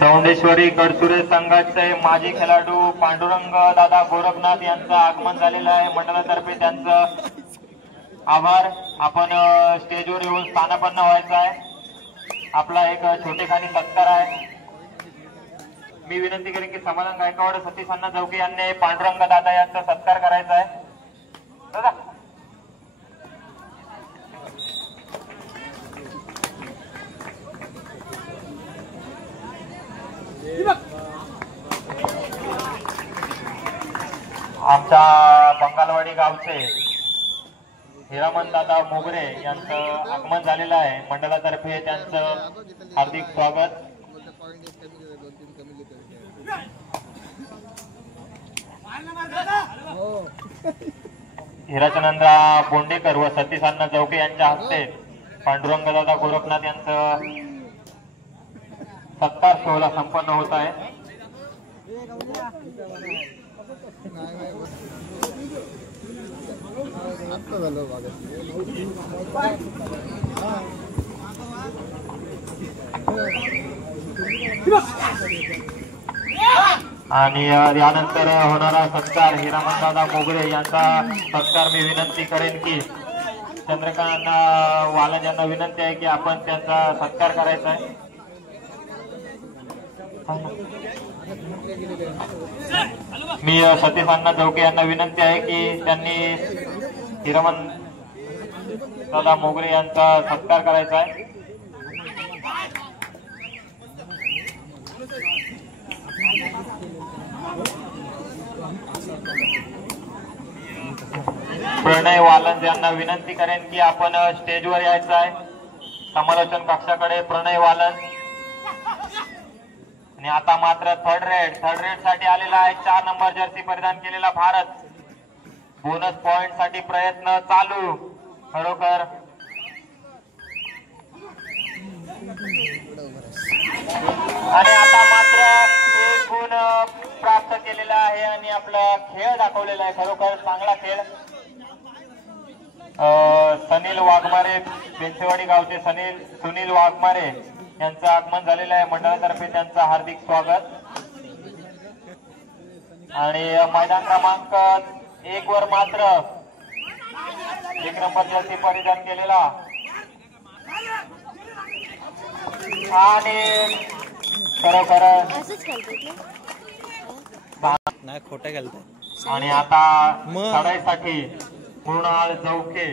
चौंडेश्वरी कडसुरे संघाचे माजी खेळाडू पांडुरंग दादा गोरखनाथ यांचं आगमन झालेलं आहे। मंडळातर्फे त्यांचं आभार। आपण स्टेजवर येऊन स्थानापन्न व्हायचं आहे। आपला एक छोटेखानी सत्कार आहे। मी विनंती करेन की समाधान गायकवाड सतीश अण्णा जवके यांनी पांडुरंग दादा यांचा सत्कार करायचा आहे। दादा आमच्या बंगालवाडी गावचे हिरामन दादा मोगरे यांचं आगमन झालेलं आहे। मंडळातर्फे त्यांचं हार्दिक स्वागत। हिराचंद्र बोंडेकर व सतीश अण्णा जवके यांच्या हस्ते पांडुरंग दादा गोरखनाथ यांचं सत्कार सोहळा संपन्न होत आहे। आणि यानंतर होणारा सत्कार हिरामन दादा मोगरे यांचा सत्कार मी विनंती करेन की चंद्रकांत वालन यांना विनंती आहे की आपण त्यांचा सत्कार करायचा आहे। मी सतीश अण्णा जवके यांना विनंती आहे की त्यांनी हिरामन दादा मोगरे यांचा सत्कार करायचा आहे। प्रणय वालन यांना विनंती करेन की आपण स्टेजवर यायचं आहे। समालोचन कक्षाकडे प्रणय वालन। आणि आता मात्र थर्ड रेड साठी आलेला आहे 4 नंबर जर्सी परिधान केलेला भारत। बोनस पॉइंट साठी प्रयत्न चालू। खरोखर आणि आता मात्र 1 गुण प्राप्त केलेला आहे आणि आपला खेळ दाखवलेला आहे। खरोखर चांगला खेळ। सनील वाघमारे बेंचेवाडी गावचे सुनील वाघमारे यांचं आगमन झालेलं आहे। मंडळातर्फे त्यांचं हार्दिक स्वागत। आणि मैदान क्रमांक 1 वर मात्र 1 नंबर जर्सी परिधान केलेला आणि खरोखर नाही खोटं गेलत। आणि आता चढाईसाठी मृणाल जवके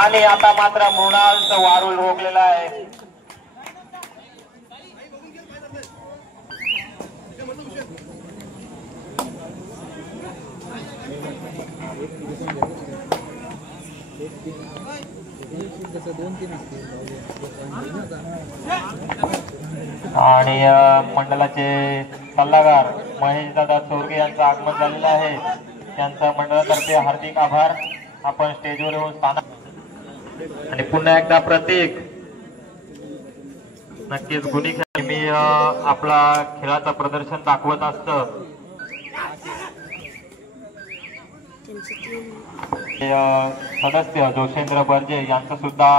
आणि आता मात्र मृणालचं वारूळ रोखलेलं आहे। आणि मंडळाचे सल्लागार महेश दादा चोरगे यांचं आगमन झालेलं आहे। त्यांचं मंडळातर्फे हार्दिक आभार। आपण स्टेजवर येऊन आणि पुन्हा एकदा प्रतीक नक्कीच गुणी खेळ मी आपला खेळाचं प्रदर्शन दाखवत असतं। सदस्य जोशेंद्र बर्जे यांचं सुद्धा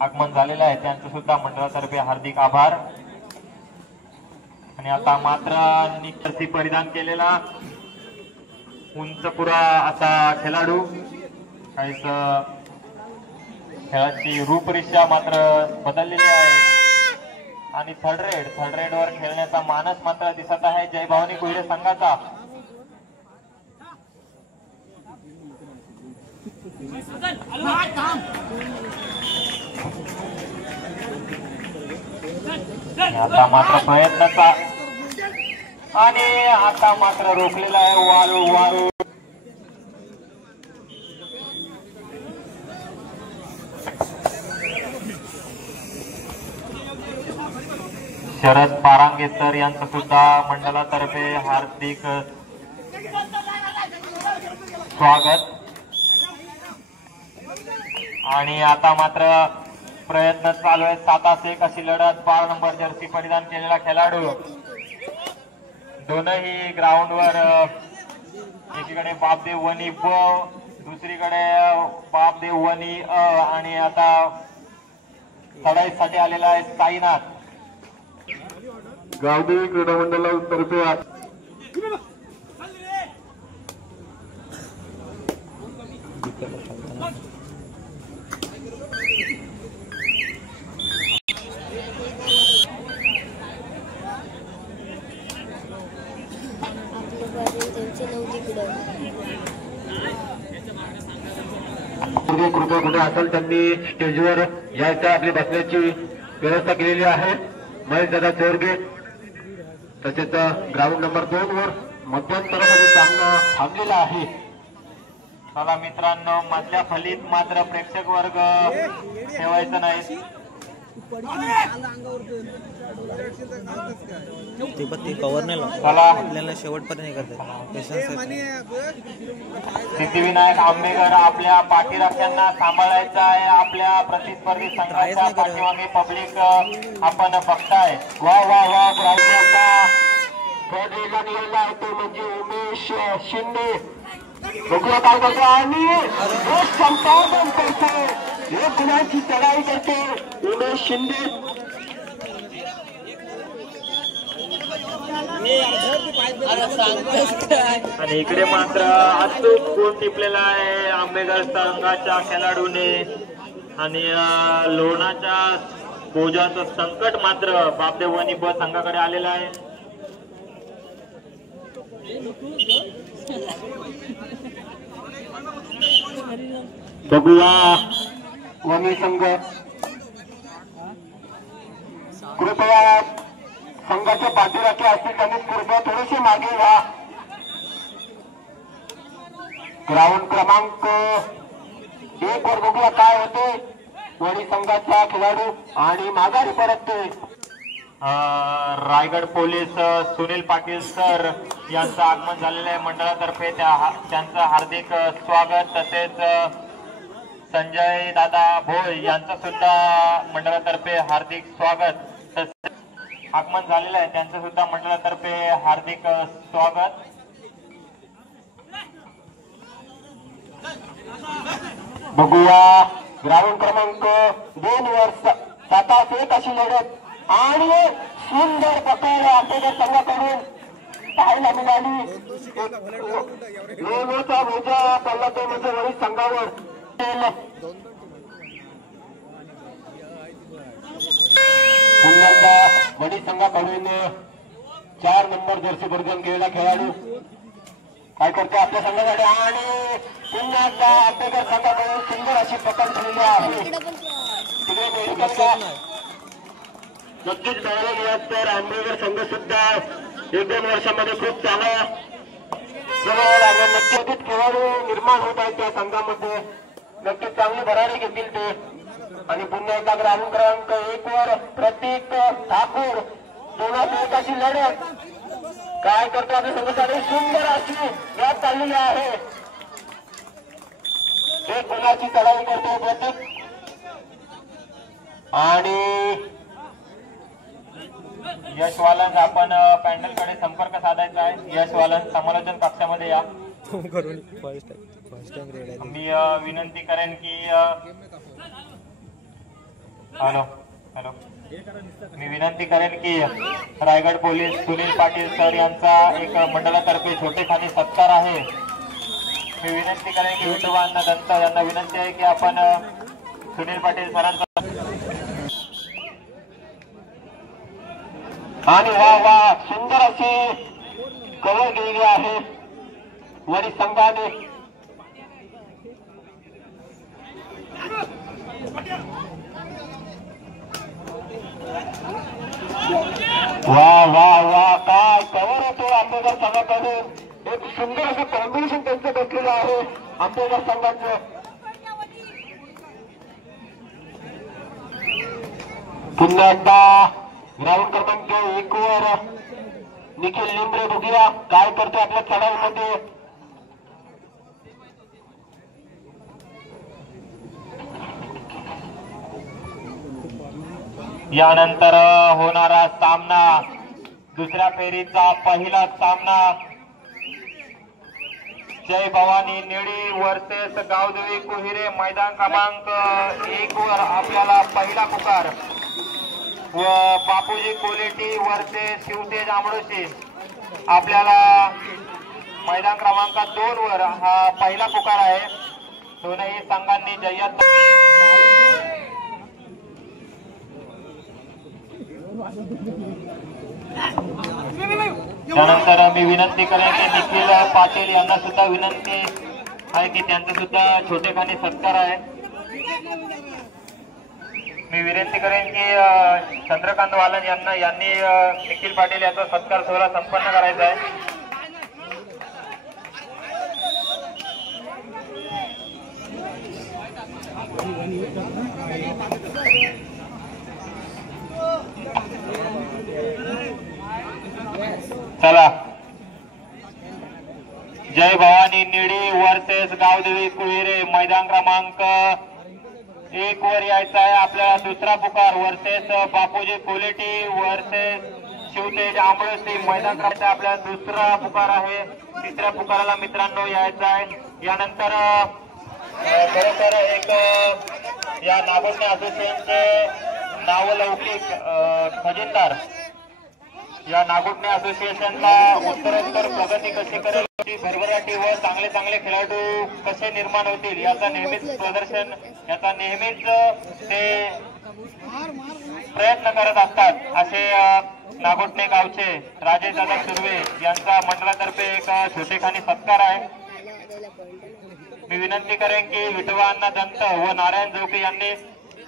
आगमन झालेलं आहे। त्यांचं सुद्धा मंडळातर्फे हार्दिक आभार। आणि आता मात्र निकर्सी परिधान केलेला उंचपुरा असा खेळाडू काहीच खेळाची रूपरेषा मात्र बदललेली आहे। आणि थर्ड रेड वर खेळण्याचा मानस मात्र दिसत आहे जय भवानी कोहिरे संघाचा। आता मात्र प्रयत्नाचा आणि आता मात्र रोखलेला आहे वारू शरद पारांगे सर यांचं सुद्धा मंडळातर्फे हार्दिक स्वागत। आणि आता मात्र प्रयत्न चालू आहे 7-1 अशी लढत। 12 नंबर जर्सी परिधान केलेला खेळाडू दोनही ग्राउंडवर एकीकडे बापदेव वनी ब, दुसरीकडे बापदेव वनी अ, आणि आता चढाईसाठी आलेला आहे साईनाथ. गावदेवी क्रीडा मंडळातर्फे कृपया कुठे असेल त्यांनी स्टेजवर यायचं, आपली बसण्याची व्यवस्था केलेली आहे. महेश दादा चोरगे तसेच ग्राउंड नंबर 2 वर मध्यंतरामध्ये सामना थांबलेला आहे. चला मित्रांनो, मधल्या फलीत मात्र प्रेक्षक वर्ग ठेवायचं नाही. ते पण ते कव्हर नाही लावत. चला आपल्याला शेवटपर्यंत हे करतात. सिद्धिविनायक आंबेकर आपल्या पाठीराख्यांना सांभाळायचं आहे. आपल्या प्रतिस्पर्धी संघाच्या पाठीमागे पब्लिक आपण बघताय. वा वा वा ग्राउंडला निघाला आहे तो म्हणजे उमेश शिंदे. बघूया काय करतो आणि एक संपादन करतो, एक गुणाची चढाई करते उमेश शिंदे. आणि इकडे मात्र अचूक गुण टिपलेला आहे आंबेकर संघाच्या खेळाडूने. आणि लोणाच्या बोजाचं संकट मात्र बापदेव वनी ब संघाकडे आलेलं आहे. बघूया वनी संघ कृपया संघाचे पाठीराखे असतील त्यांनी कृपया थोडेसे मागे व्हा. ग्राउंड क्रमांक 1 वर बघूया काय होते. वणी संघाचा खेळाडू आणि माघारी परतते. रायगड पोलीस सुनील पाटील सर यांचं आगमन झालेलं आहे मंडळातर्फे. त्यांचं हार्दिक स्वागत. तसेच संजय दादा भोळ यांचं सुद्धा मंडळातर्फे हार्दिक स्वागत. तसेच आगमन झालेलं आहे त्यांचं सुद्धा मंडळातर्फे हार्दिक स्वागत. बघूया ग्राउंड क्रमांक 2 वर 7-1 अशी लढत आणि सुंदर पकड आंबेकर संघाकडून पाहायला मिळाली. लोणाचा बोजा पडला तो म्हणजे वणी संघावर. पुन्हा वणी संघाकडून 4 नंबर जर्सी परिधान केलेला खेळाडू काय करतो आपल्या संघाकडे आणि पुन्हा एकदा आंबेकर संघाकडून सुंदर अशी पकड झालेली आहे. तिकडे नक्कीच बघायला मिळत तर आंबेकर संघ सुद्धा 1-2 वर्षामध्ये खूप चांगला नक्कीच खेळाडू निर्माण होत आहेत त्या संघामध्ये. नक्कीच चांगली भरारी घेतील ते. आणि पुन्हा एकदा ग्राउंड क्रमांक 1 वर प्रतीक ठाकूर 2-1 अशी लढत काय करतो आपल्या संघासाठी सुंदर अशी याद चाललेली आहे. एक गुणाची चढाई करतो प्रतीक आणि यश वालन आपण पॅन्डलकडे संपर्क साधायचा आहे. यश वालन समालोचन कक्षामध्ये या. मी विनंती करेन की हॅलो मी विनंती करेन की रायगड पोलीस सुनील पाटील सर यांचा एक मंडळातर्फे छोटेखानी सत्कार आहे. मी विनंती करेन की विठोबांना दत्त यांना विनंती आहे की आपण सुनील पाटील सरांचा आणि वा सुंदर अशी कव्हर केलेली आहे वणी संघाने. वा काय कव्हर होतो आंबेकर संघाकडून. एक सुंदर असं कॉम्बिनेशन त्यांचं बसलेलं आहे आंबेकर संघाचं. पुन्हा एकदा ग्राउंड क्रमांक 1 वर निखिल लिंबरे बघूया काय करतो आपल्या चढाईमध्ये. यानंतर होणारा सामना दुसऱ्या फेरीचा पहिला सामना जय भवानी निळी वर्सेस गावदेवी कोहिरे मैदान क्रमांक 1 वर आपल्याला पहिला पुकार व बापूजी कोलेटी वर्सेस शिवतेज आमडोशी आपल्याला मैदान क्रमांक 2 वर हा पहिला पुकार आहे. दोनही संघांनी जय्यत त्यानंतर मी विनंती करेन की निखिल पाटील यांना सुद्धा विनंती आहे की त्यांचा सुद्धा छोटेखानी सत्कार आहे. मी विनंती करेन की चंद्रकांत वालन यांनी निखिल पाटील यांचा सत्कार सोहळा संपन्न करायचा आहे. चला जय भवानी निळी वर्सेस गावदेवी कुहिरे मैदान क्रमांक 1 वर यायचा आहे. आपल्याला दुसरा पुकार versus Bapuji quality versus Shivtej आंबळसी मैदान क्रमांक आपल्याला दुसरा पुकार आहे. तिसऱ्या पुकाराला मित्रांनो यायचं आहे. यानंतर खरोखर एक या नागोठणे असोसिएशनचे नावलौकिक खजिनदार या नागोठणे असोसिएशनला उत्तरोत्तर प्रगती कशी करेल, भरभराटी व चांगले चांगले खेळाडू कसे निर्माण होतील याचा नेहमीच प्रदर्शन याचा नेहमीच ते प्रयत्न करत असतात. असे नागोठणे गावचे राजेश दादा सुर्वे यांचा मंडळातर्फे एक छोटेखानी सत्कार आहे. मी विनंती करेन की विठवांना दंत व नारायण जोके यांनी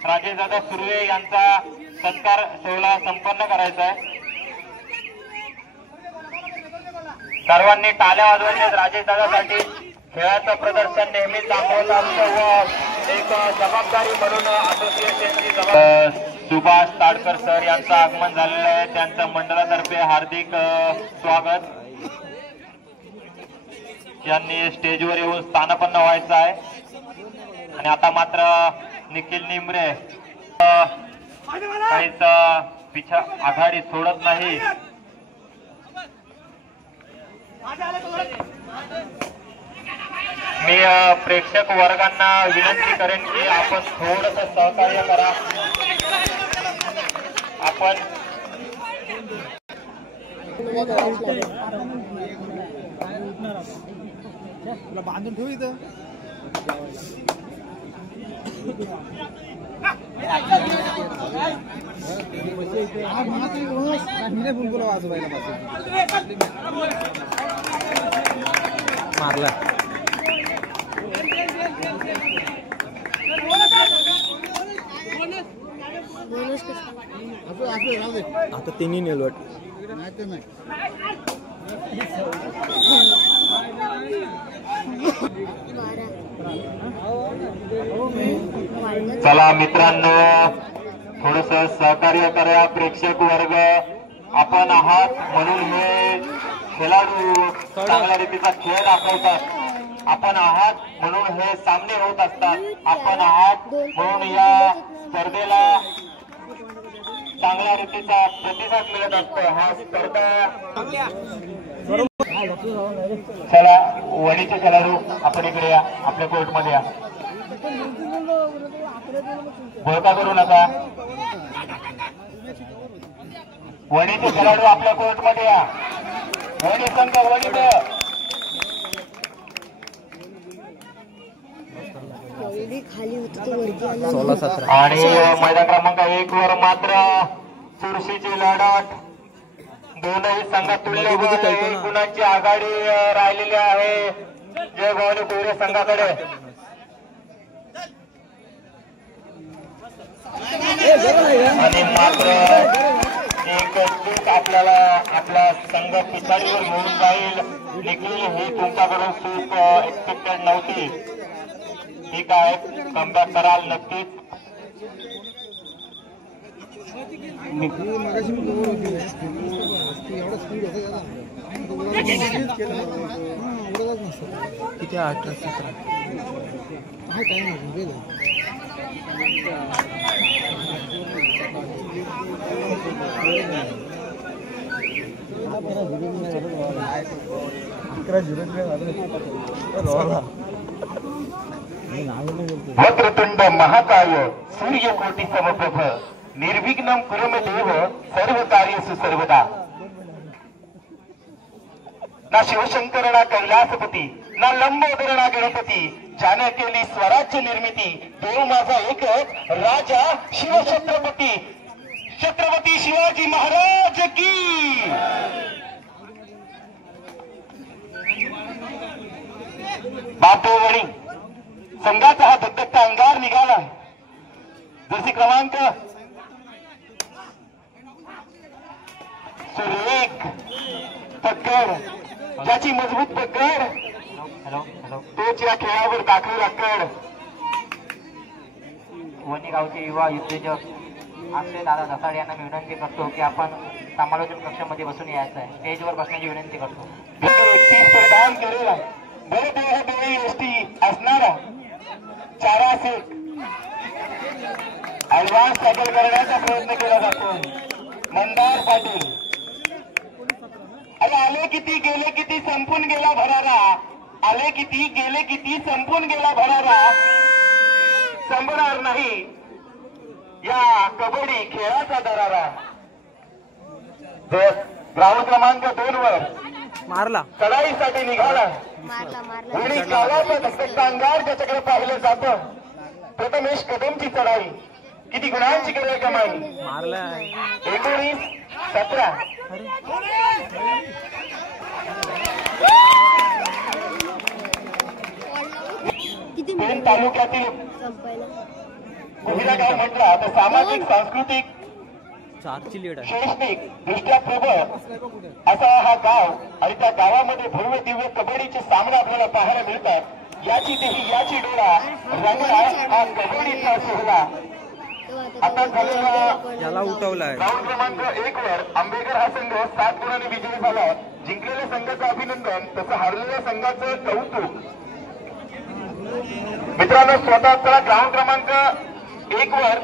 राजेश दादा सुर्वे यांचा सत्कार सोहळा संपन्न करायचा आहे. सर्वांनी टाळ्या वाजवण्यात राजेश दादासाठी खेळाचं प्रदर्शन नेहमी चांगलं असतं व एक जबाबदारी म्हणून असोसिएशनची सुभाष ताडकर सर यांचं आगमन झालेलं आहे. त्यांचं मंडळातर्फे हार्दिक स्वागत. यांनी स्टेजवर येऊन स्थानापन्न व्हायचं आहे. आणि आता मात्र निखिल निमरे काहीच पिछा आघाडी सोडत नाही. मी प्रेक्षक वर्गांना विनंती करेन की आपण थोडस सहकार्य करा. आपण बांधून ठेवू इथं. मारला आता तिन्ही नेलवट चला मित्रांनो थोडस सहकार्य करा. प्रेक्षक वर्ग आपण आहात म्हणून हे खेळाडू चांगल्या रीतीचा खेळ दाखवतात. आपण आहात म्हणून हे सामने होत असतात. आपण आहात म्हणून या स्पर्धेला चांगल्या रीतीचा प्रतिसाद मिळत असतो. हा स्पर्धा चला वणीचे खेळाडू आपण इकडे या. आपल्या कोर्टमध्ये या. घोळका करू नका. वणीचे खेळाडू आपल्या कोर्टमध्ये या. वणी संघ वणी खाली होती आणि मैदान क्रमांक 1 वर मात्र चुरशीची लढत. दोनही संघात तुल्य गुणांची आघाडी राहिलेली आहे जय भवानी कोहिरे संघाकडे. आणि मात्र एक चूक आपल्याला आपला संघ पिछाडीवर घेऊन जाईल. निखिल ही तुमच्याकडून चूक एक्सपेक्टेड नव्हती. ठीक आहे कमबॅक कराल नक्कीच. किती 18-17 1 वक्रतुंड महाकाय सूर्यकोटि समप्रभ निर्विघ्नं कुरु मे देव सर्व कार्येषु सर्वदा. ना शिवशंकर ना कैलासपती ना लंबोदर ना गणपती ज्याने केली स्वराज्य निर्मिती देव माझा एकच राजा शिवछत्रपती छत्रपती शिवाजी महाराज की. बापोवणी संघाचा हा धगधगता अंगार निघाला. जर्सी क्रमांक सुरेख पकड ज्याची मजबूत पकड तोच या खेळावर दाखल राखड. वणी गावचे युवा उद्योजक अक्षय दादा दसाड यांना मी विनंती करतो की आपण समालोचन कक्षामध्ये बसून यायचं आहे. स्टेजवर बसण्याची विनंती करतो. 31 प्रदान केलेला बरे देह एसटी असणारा चारा सेट ऍडव्हान्स टॅकल करण्याचा प्रयत्न केला जातो. मंदार पाटील अरे आले किती गेले किती संपून गेला भरारा. आले किती गेले किती संपून गेला भरारा. संपणार नाही या कबड्डी खेळाचा दरारा. ग्राउंड क्रमांक 2 वर मारला चढाईसाठी निघाला. कोणी कालाचा धगधगता अंगार ज्याच्याकडे पाहिलं जातं. प्रथमेश कदमची चढाई किती गुणांची करेल कमाई. मारला 19-17 पेण तालुक्यातील कुहिला गाव म्हटला तर सामाजिक सांस्कृतिक 4ची लीड आहे. शैक्षणिक दृष्ट्या प्रबळ असा हा गाव आणि त्या गावामध्ये भव्य दिव्य कबड्डीचे सामने आपल्याला पाहायला मिळतात. याची देही याची डोळा रंगला हा कबड्डीचा सोहळा. आता झालेला याला उठवलाय. राऊंड क्रमांक 1 वर आंबेकर हा संघ 7 गुणांनी विजयी झाला. जिंकलेल्या संघाचं अभिनंदन तसं हारलेल्या संघाचं कौतुक. मित्रांनो स्वतःचा ग्राउंड क्रमांक 1 वर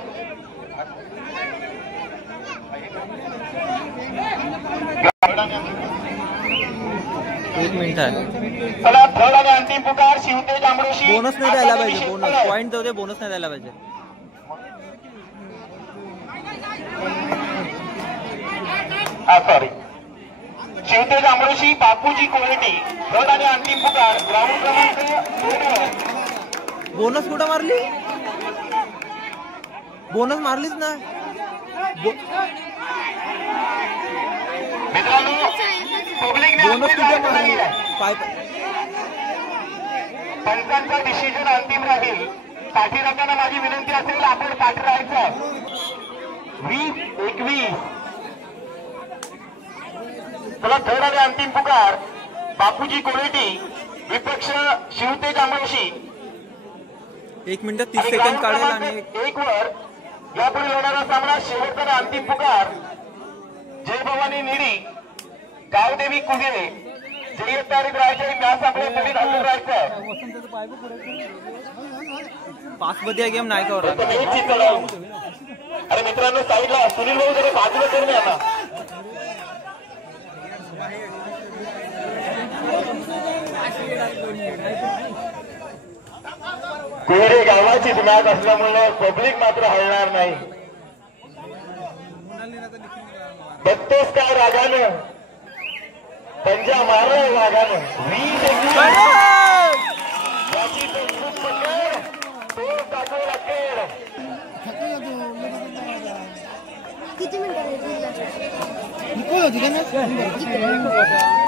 एक मिनिट आहे. चला थर्ड आणि अंतिम पुकार शिवतेज आमरोशी. बोनस नाही द्यायला पाहिजे. बोनस पॉईंट जाऊ दे. बोनस नाही द्यायला पाहिजे. सॉरी शिवतेज आमरोशी बापूजी क्वालिटी थर्ड आणि अंतिम पुकार ग्राउंड क्रमांक 2 वर. बोनस कुठं मारली. बोनस मारलीच ना. मित्रांनो पब्लिकने बोनस कुठे मारली. पंचांचा डिसिजन अंतिम राहील. पाठी राहताना माझी विनंती असेल आपण पाठी राहायचं. 20-21 चला थर्ड आणि अंतिम पुकार बापूजी क्वालिटी विपक्ष शिवतेज आमरोशी. 1 मिनिट 30 सेकंद काढेल आणि 1 वर यापुढे होणारा सामना शेवटचा अंतिम पुकार जय भवानी निडी गावदेवी कुगे जय तारीख राहायचे मॅच आपल्या पुढे घालून राहायचं. 5 मध्ये गेम नाही का. अरे मित्रांनो साईडला सुनील भाऊ जरा बाजूला करून या ना. कोरे गावाचीच मॅच असल्यामुळे पब्लिक मात्र हलणार नाही. बघतोस काय रागानं पंजा मारलं वाघानं. 20 किती मिनिटं होती का ना